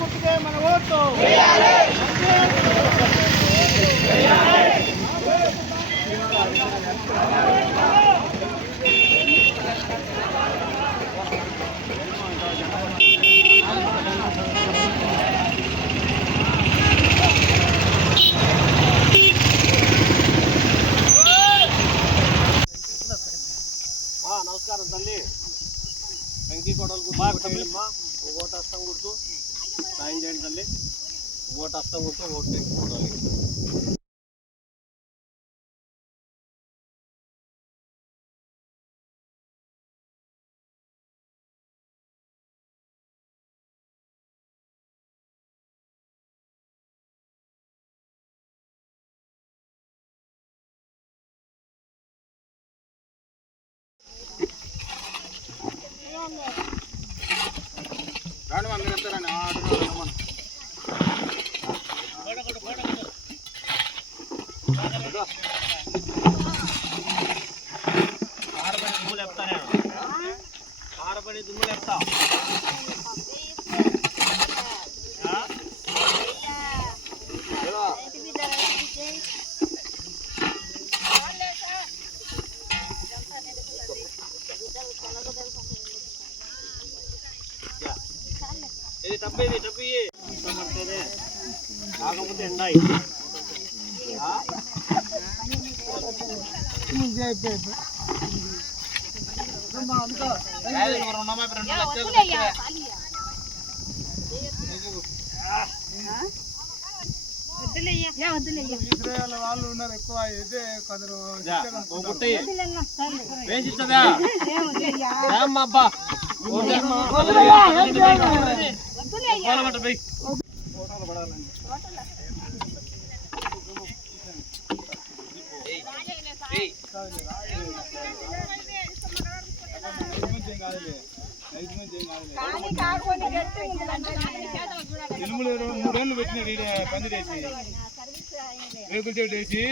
గుర్తుకే మన ఓటు. నమస్కారం తల్లి. వెంకీ కొడలు గుర్తు ఓటేస్తాం గుర్తు. సాయం చేయండి తల్లి. ఓటు అస్తం ఉంటే ఓటు వేసుకోవాలి రాను అందరూ కారపడి దుమ్ములు ఎత్తా ఆ? ఇది డబ్బు ఇది డబ్బు. కాకపోతే ఎండాయి వాళ్ళు ఉన్నారు ఎక్కువ ఇదే కొందరు ఇదా, ఓ గుట్ట ఇయ్యి. వేసి ఇచ్చదా? ఏమ్మా అబ్బా? పోలబట్ట పోయి. ఫోటోలు పడాలండి ఇనుములు మూడేళ్ళు పెట్టినాడు ఈడ పందిరేసి రేకుల చెట్టు వేసి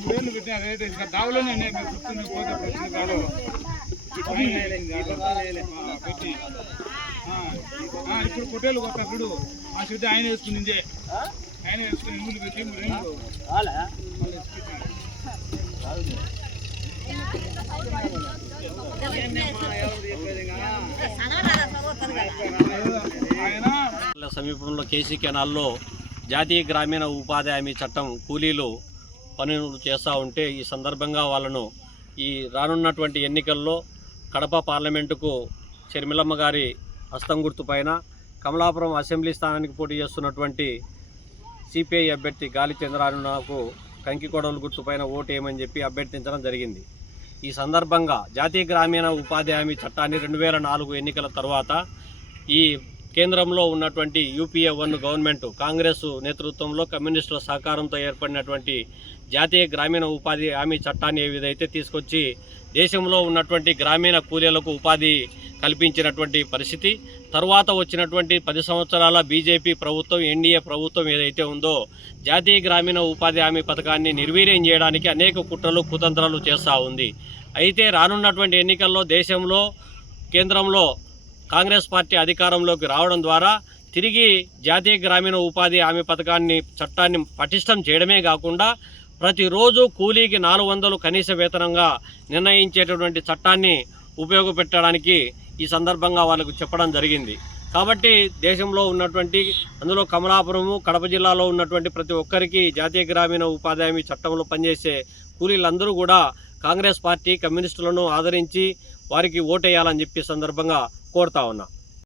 మూడేళ్ళు రేట్ వేసి దావలోనే నేను కూర్చుని పోతే ప్రశ్న కాదు పెట్టి ఇప్పుడు పొట్టేలు కొత్త ఇప్పుడు ఆ? చెట్టు ఆయన వేసుకునిందే ఆయన వేసుకుని ఇనుములు పెట్టి మూడేళ్ళు మళ్ళీ సమీపంలో కేసీ కెనాల్లో జాతీయ గ్రామీణ ఉపాధి హామీ చట్టం కూలీలు పనులు చేస్తూ ఉంటే ఈ సందర్భంగా వాళ్ళను ఈ రానున్నటువంటి ఎన్నికల్లో కడప పార్లమెంటుకు షర్మిలమ్మ గారి హస్తం గుర్తు పైన కమలాపురం అసెంబ్లీ స్థానానికి పోటీ చేస్తున్నటువంటి సిపిఐ అభ్యర్థి గాలి చంద్రారుణకు కంకి గుర్తుపైన ఓటు వేయమని చెప్పి అభ్యర్థించడం జరిగింది. ఈ సందర్భంగా జాతీయ గ్రామీణ ఉపాధి హామీ చట్టాన్ని రెండు వేల నాలుగు ఎన్నికల తర్వాత ఈ కేంద్రంలో ఉన్నటువంటి యూపీఏ వన్ గవర్నమెంట్ కాంగ్రెస్ నేతృత్వంలో కమ్యూనిస్టుల సహకారంతో ఏర్పడినటువంటి జాతీయ గ్రామీణ ఉపాధి హామీ చట్టాన్ని ఏ తీసుకొచ్చి దేశంలో ఉన్నటువంటి గ్రామీణ కూలీలకు ఉపాధి కల్పించినటువంటి పరిస్థితి తరువాత వచ్చినటువంటి పది సంవత్సరాల బీజేపీ ప్రభుత్వం ఎన్డీఏ ప్రభుత్వం ఏదైతే ఉందో జాతీయ గ్రామీణ ఉపాధి హామీ పథకాన్ని నిర్వీర్యం చేయడానికి అనేక కుట్రలు కుతంత్రాలు చేస్తూ ఉంది. అయితే రానున్నటువంటి ఎన్నికల్లో దేశంలో కేంద్రంలో కాంగ్రెస్ పార్టీ అధికారంలోకి రావడం ద్వారా తిరిగి జాతీయ గ్రామీణ ఉపాధి హామీ పథకాన్ని చట్టాన్ని పటిష్టం చేయడమే కాకుండా ప్రతిరోజు కూలీకి నాలుగు వందలు కనీస వేతనంగా నిర్ణయించేటటువంటి చట్టాన్ని ఉపయోగపెట్టడానికి ఈ సందర్భంగా వాళ్ళకు చెప్పడం జరిగింది. కాబట్టి దేశంలో ఉన్నటువంటి అందులో కమలాపురము కడప జిల్లాలో ఉన్నటువంటి ప్రతి ఒక్కరికి జాతీయ గ్రామీణ ఉపాధి హామీ చట్టంలో పనిచేసే కూలీలందరూ కూడా కాంగ్రెస్ పార్టీ కమ్యూనిస్టులను ఆదరించి వారికి ఓటేయాలని చెప్పి సందర్భంగా కోరుతా ఉన్నా.